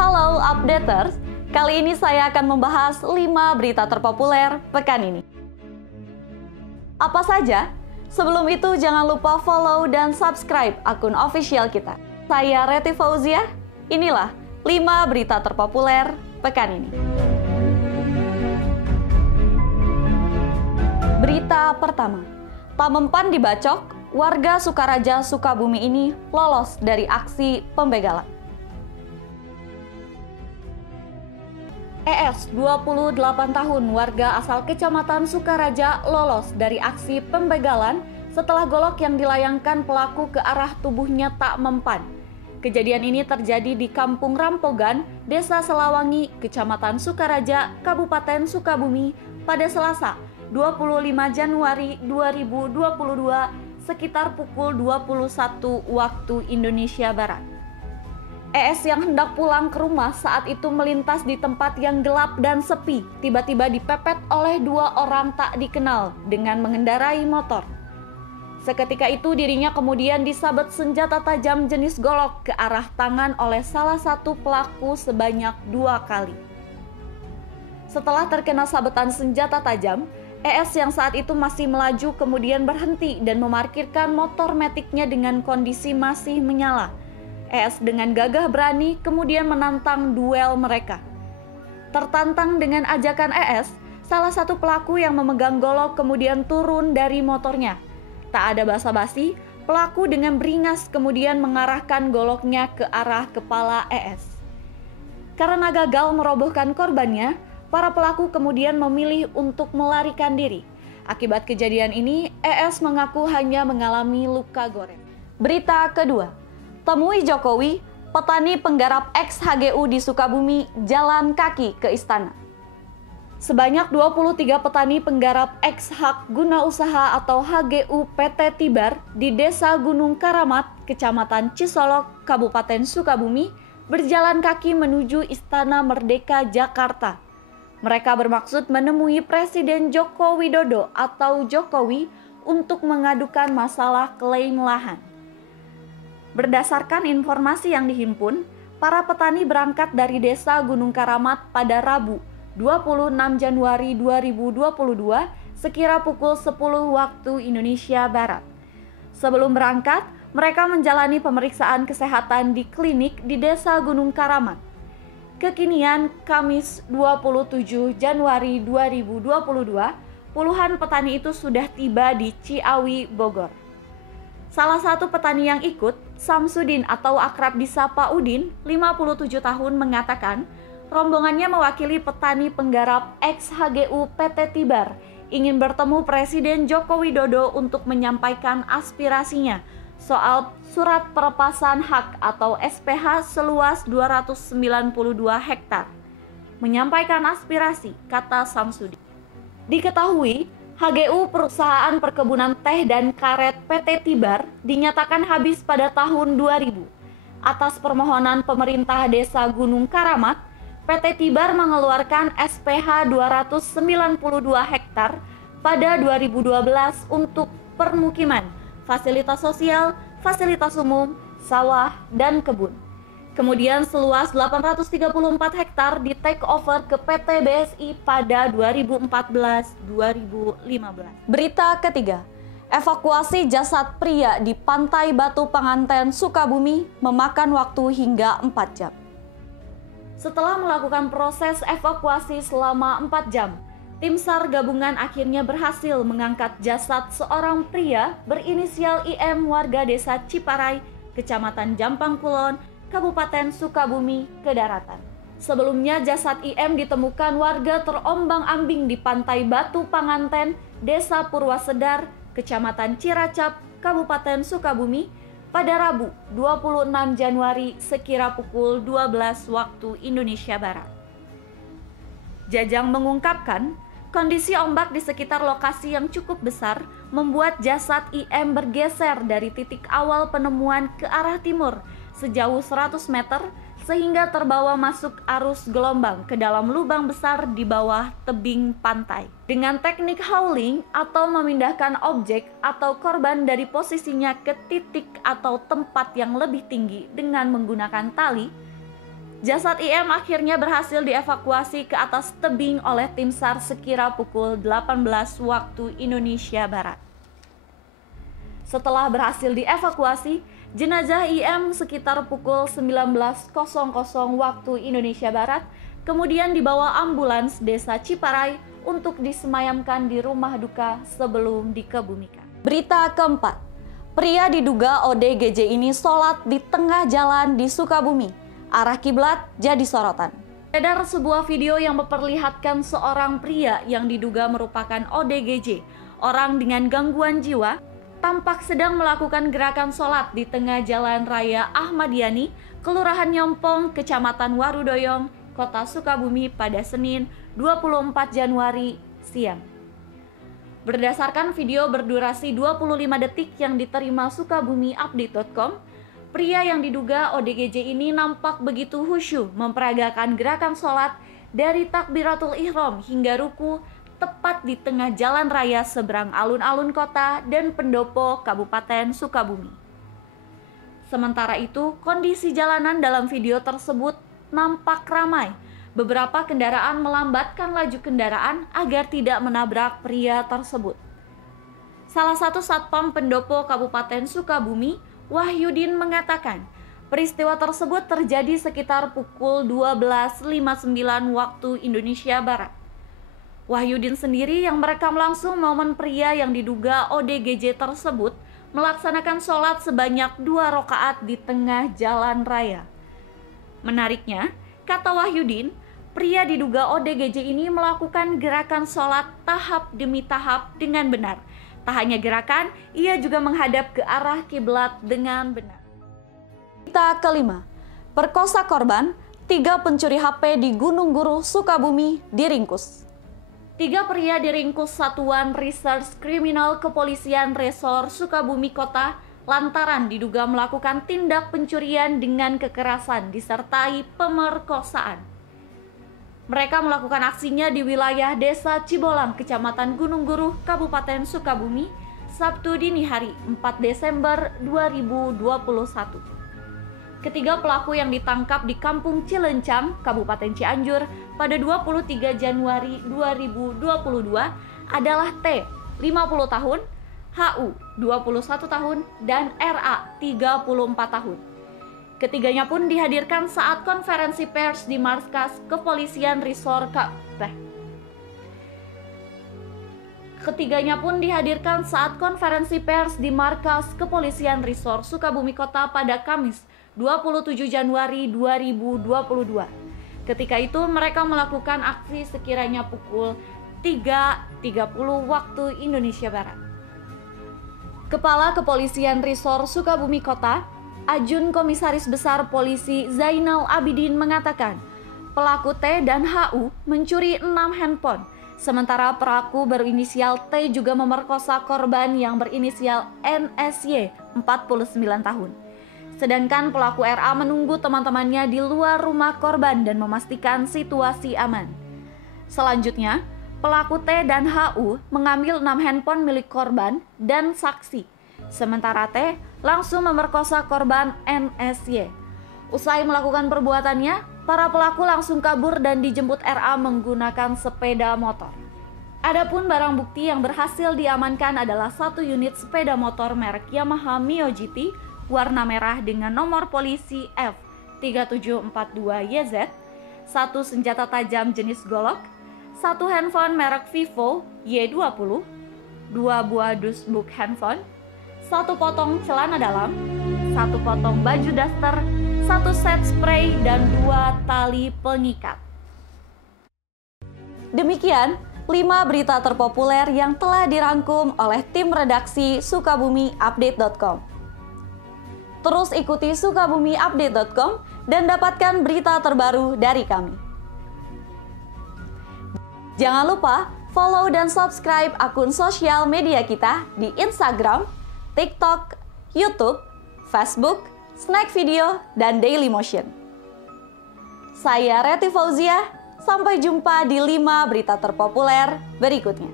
Halo updaters, kali ini saya akan membahas 5 berita terpopuler pekan ini. Apa saja? Sebelum itu jangan lupa follow dan subscribe akun official kita. Saya Reti Fauzia, inilah 5 berita terpopuler pekan ini. Berita pertama, tak mempan dibacok, warga Sukaraja, Sukabumi ini lolos dari aksi pembegalan. ES, 28 tahun, warga asal Kecamatan Sukaraja lolos dari aksi pembegalan setelah golok yang dilayangkan pelaku ke arah tubuhnya tak mempan. Kejadian ini terjadi di Kampung Rampogan, Desa Selawangi, Kecamatan Sukaraja, Kabupaten Sukabumi pada Selasa, 25 Januari 2022 sekitar pukul 21 waktu Indonesia Barat. ES yang hendak pulang ke rumah saat itu melintas di tempat yang gelap dan sepi, tiba-tiba dipepet oleh 2 orang tak dikenal dengan mengendarai motor. Seketika itu dirinya kemudian disabet senjata tajam jenis golok ke arah tangan oleh salah satu pelaku sebanyak 2 kali. Setelah terkena sabetan senjata tajam, ES yang saat itu masih melaju kemudian berhenti dan memarkirkan motor metiknya dengan kondisi masih menyala. ES dengan gagah berani kemudian menantang duel mereka. Tertantang dengan ajakan ES, salah satu pelaku yang memegang golok kemudian turun dari motornya. Tak ada basa-basi, pelaku dengan beringas kemudian mengarahkan goloknya ke arah kepala ES. Karena gagal merobohkan korbannya, para pelaku kemudian memilih untuk melarikan diri. Akibat kejadian ini, ES mengaku hanya mengalami luka goreng. Berita kedua, temui Jokowi, petani penggarap ex-HGU di Sukabumi jalan kaki ke istana. Sebanyak 23 petani penggarap ex-hak guna usaha atau HGU PT Tibar di Desa Gunung Karamat, Kecamatan Cisolok, Kabupaten Sukabumi, berjalan kaki menuju Istana Merdeka Jakarta. Mereka bermaksud menemui Presiden Joko Widodo atau Jokowi untuk mengadukan masalah klaim lahan. Berdasarkan informasi yang dihimpun, para petani berangkat dari Desa Gunung Karamat pada Rabu, 26 Januari 2022 sekira pukul 10 waktu Indonesia Barat. Sebelum berangkat, mereka menjalani pemeriksaan kesehatan di klinik di Desa Gunung Karamat. Kekinian, Kamis 27 Januari 2022, puluhan petani itu sudah tiba di Ciawi, Bogor. Salah satu petani yang ikut, Samsudin atau akrab disapa Udin, 57 tahun, mengatakan rombongannya mewakili petani penggarap ex-HGU PT Tibar ingin bertemu Presiden Joko Widodo untuk menyampaikan aspirasinya soal surat pelepasan hak atau SPH seluas 292 hektar. Menyampaikan aspirasi, kata Samsudin. Diketahui, HGU perusahaan perkebunan teh dan karet PT Tibar dinyatakan habis pada tahun 2000. Atas permohonan pemerintah Desa Gunung Karamat, PT Tibar mengeluarkan SPH 292 hektar pada 2012 untuk permukiman, fasilitas sosial, fasilitas umum, sawah, dan kebun. Kemudian seluas 834 hektar di take over ke PT BSI pada 2014-2015. Berita ketiga, evakuasi jasad pria di Pantai Batu Panganten, Sukabumi memakan waktu hingga 4 jam. Setelah melakukan proses evakuasi selama 4 jam, tim SAR gabungan akhirnya berhasil mengangkat jasad seorang pria berinisial IM warga Desa Ciparai, Kecamatan Jampang Kulon, Kabupaten Sukabumi ke daratan. Sebelumnya jasad IM ditemukan warga terombang-ambing di Pantai Batu Panganten, Desa Purwasedar, Kecamatan Ciracap, Kabupaten Sukabumi pada Rabu 26 Januari sekira pukul 12 waktu Indonesia Barat. Jajang mengungkapkan, kondisi ombak di sekitar lokasi yang cukup besar membuat jasad IM bergeser dari titik awal penemuan ke arah timur sejauh 100 meter sehingga terbawa masuk arus gelombang ke dalam lubang besar di bawah tebing pantai. Dengan teknik hauling atau memindahkan objek atau korban dari posisinya ke titik atau tempat yang lebih tinggi dengan menggunakan tali, Jasad IM akhirnya berhasil dievakuasi ke atas tebing oleh tim SAR sekira pukul 18 waktu Indonesia Barat. Setelah berhasil dievakuasi, jenazah IM sekitar pukul 19.00 waktu Indonesia Barat kemudian dibawa ambulans Desa Ciparai untuk disemayamkan di rumah duka sebelum dikebumikan. Berita keempat, pria diduga ODGJ ini sholat di tengah jalan di Sukabumi. Arah kiblat jadi sorotan. Beredar sebuah video yang memperlihatkan seorang pria yang diduga merupakan ODGJ, orang dengan gangguan jiwa, tampak sedang melakukan gerakan sholat di tengah Jalan Raya Ahmad Yani, Kelurahan Nyompong, Kecamatan Warudoyong, Kota Sukabumi pada Senin 24 Januari siang. Berdasarkan video berdurasi 25 detik yang diterima SukabumiUpdate.com, pria yang diduga ODGJ ini nampak begitu khusyuk memperagakan gerakan sholat dari takbiratul ihram hingga ruku tepat di tengah jalan raya seberang alun-alun kota dan pendopo Kabupaten Sukabumi. Sementara itu, kondisi jalanan dalam video tersebut nampak ramai. Beberapa kendaraan melambatkan laju kendaraan agar tidak menabrak pria tersebut. Salah satu satpam pendopo Kabupaten Sukabumi, Wahyudin, mengatakan peristiwa tersebut terjadi sekitar pukul 12.59 waktu Indonesia Barat. Wahyudin sendiri yang merekam langsung momen pria yang diduga ODGJ tersebut melaksanakan sholat sebanyak 2 rakaat di tengah jalan raya. Menariknya, kata Wahyudin, pria diduga ODGJ ini melakukan gerakan sholat tahap demi tahap dengan benar. Tak hanya gerakan, ia juga menghadap ke arah kiblat dengan benar. Berita kelima, perkosa korban, 3 pencuri HP di Gunung Guru, Sukabumi diringkus. 3 pria diringkus Satuan Reserse Kriminal Kepolisian Resor Sukabumi Kota lantaran diduga melakukan tindak pencurian dengan kekerasan disertai pemerkosaan. Mereka melakukan aksinya di wilayah Desa Cibolang, Kecamatan Gunung Guru, Kabupaten Sukabumi, Sabtu dini hari 4 Desember 2021. Ketiga pelaku yang ditangkap di Kampung Cilencang, Kabupaten Cianjur pada 23 Januari 2022 adalah T, 50 tahun, HU, 21 tahun, dan RA, 34 tahun. Ketiganya pun dihadirkan saat konferensi pers di Markas Kepolisian Resor Sukabumi Kota pada Kamis 27 Januari 2022. Ketika itu mereka melakukan aksi sekiranya pukul 3.30 waktu Indonesia Barat. Kepala Kepolisian Resor Sukabumi Kota, Ajun Komisaris Besar Polisi Zainal Abidin mengatakan, pelaku T dan HU mencuri 6 handphone, sementara pelaku berinisial T juga memerkosa korban yang berinisial NSY, 49 tahun. Sedangkan pelaku RA menunggu teman-temannya di luar rumah korban dan memastikan situasi aman. Selanjutnya, pelaku T dan HU mengambil 6 handphone milik korban dan saksi. Sementara T langsung memerkosa korban NSY. Usai melakukan perbuatannya, para pelaku langsung kabur dan dijemput RA menggunakan sepeda motor. Adapun barang bukti yang berhasil diamankan adalah 1 unit sepeda motor merek Yamaha Mio GT warna merah dengan nomor polisi F3742YZ, 1 senjata tajam jenis golok, 1 handphone merek Vivo Y20, 2 buah dusbook handphone, 1 potong celana dalam, 1 potong baju daster, 1 set spray, dan 2 tali pengikat. Demikian 5 berita terpopuler yang telah dirangkum oleh tim redaksi SukabumiUpdate.com. Terus ikuti SukabumiUpdate.com dan dapatkan berita terbaru dari kami. Jangan lupa follow dan subscribe akun sosial media kita di Instagram, TikTok, YouTube, Facebook, Snack Video, dan Dailymotion. Saya Reti Fauzia, sampai jumpa di 5 berita terpopuler berikutnya.